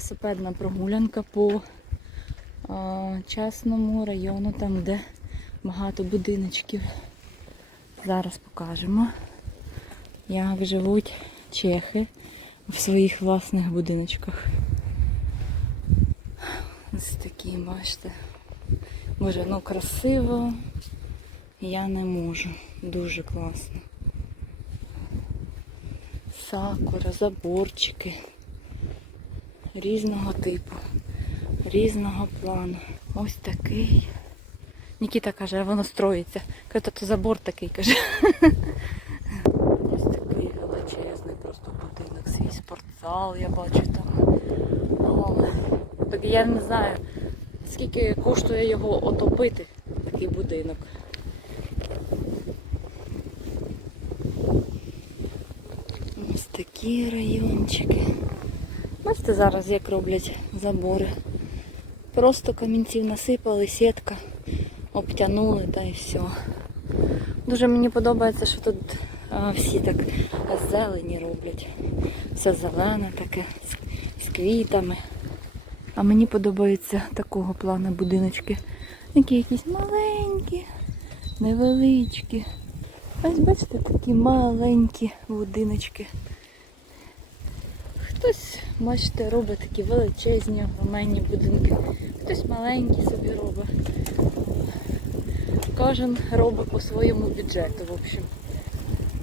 велосипедна прогулянка по а, частному району, там де багато будиночків. Зараз покажемо, як живуть чехи в своїх власних будиночках. Ось такі, бачите. Боже, ну красиво. Я не можу. Дуже класно. Сакура, заборчики різного типу, різного плану. Ось такий. Нікіта каже, а воно строїться. Каже, то забор такий каже. Ось такий величезний просто будинок, свій спортзал, я бачу там. Так я не знаю, скільки коштує його отопити, такий будинок. Ось такі райончики. Бачите зараз, як роблять забори. Просто камінців насипали, сітка, обтянули та і все. Дуже мені подобається, що тут всі так зелені роблять. Все зелене таке, з квітами. А мені подобаються такого плану будиночки. Такі якісь маленькі, невеличкі. Ось бачите, такі маленькі будиночки. Хтось, бачите, робить такі величезні, огроменні будинки. Хтось маленькі собі робить. Кожен робить по своєму бюджету, в общем.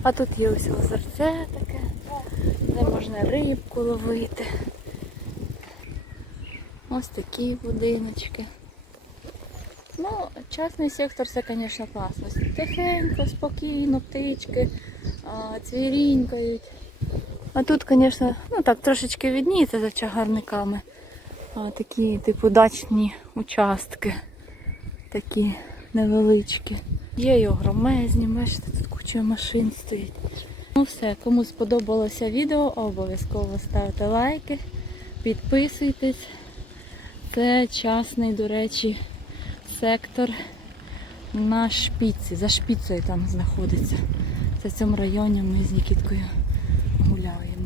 А тут є ось озерце таке, де можна рибку ловити. Ось такі будиночки. Ну, частний сектор це, звісно, класно. Тихенько, спокійно, птички, цвірінькають. А тут, звісно, ну так, трошечки відніється за чагарниками. А, такі, типу, дачні участки. Такі невеличкі. Є й огромезні, бачите, тут куча машин стоїть. Ну все, кому сподобалося відео, обов'язково ставте лайки, підписуйтесь. Це частний, до речі, сектор на шпіці. За шпіцею там знаходиться. Це в цьому районі ми з Нікіткою гуляє.